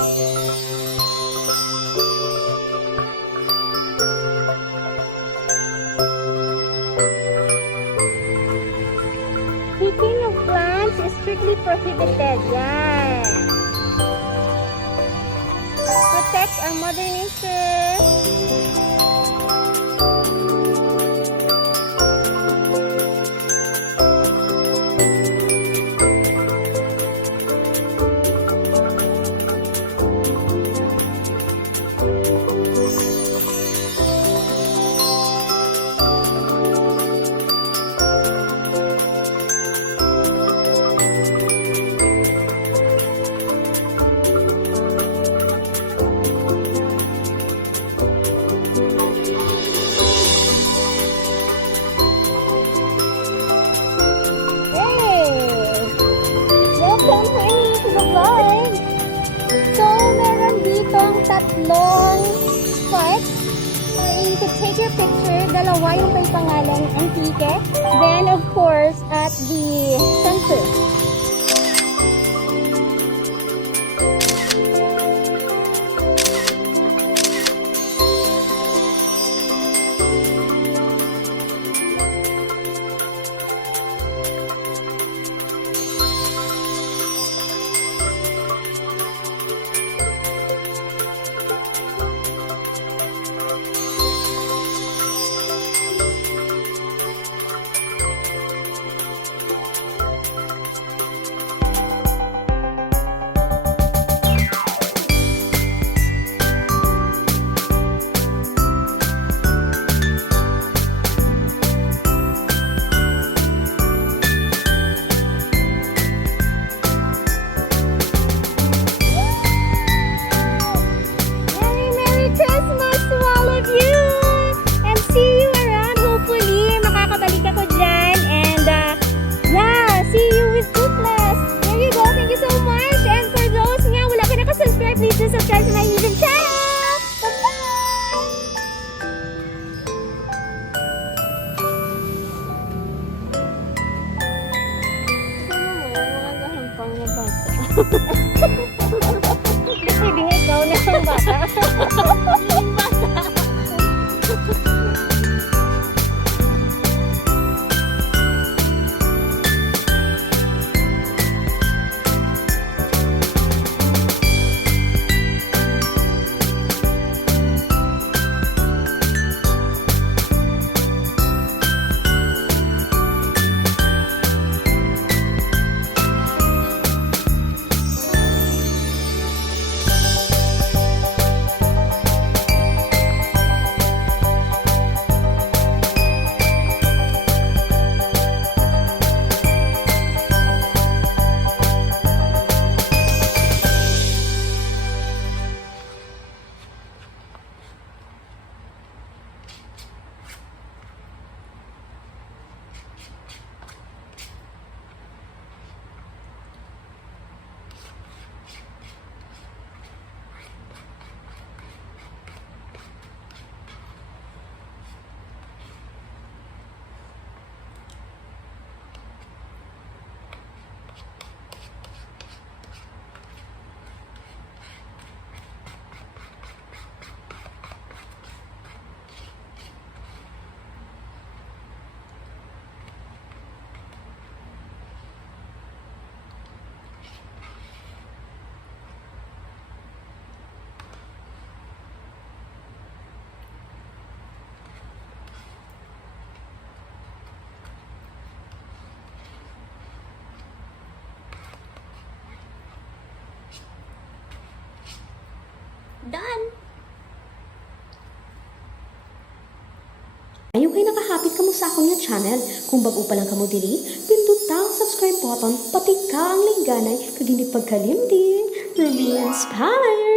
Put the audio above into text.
Picking of plants is strictly prohibited. Yan. Protect our mother nature. Tatlong spots. You could take your picture. Dalawa yung may pangalan, Antique. Then, of course, at the center. Subscribe to my YouTube channel! Bye-bye! Ikaw na ang bata. Done! Ayaw kayo nakahapit kamo sa akong nga channel. Kung bago pa lang kamo diri, pindot ang subscribe button, pati ka ang lingganay, kag hindi pagkalimtin. Rubeinspired!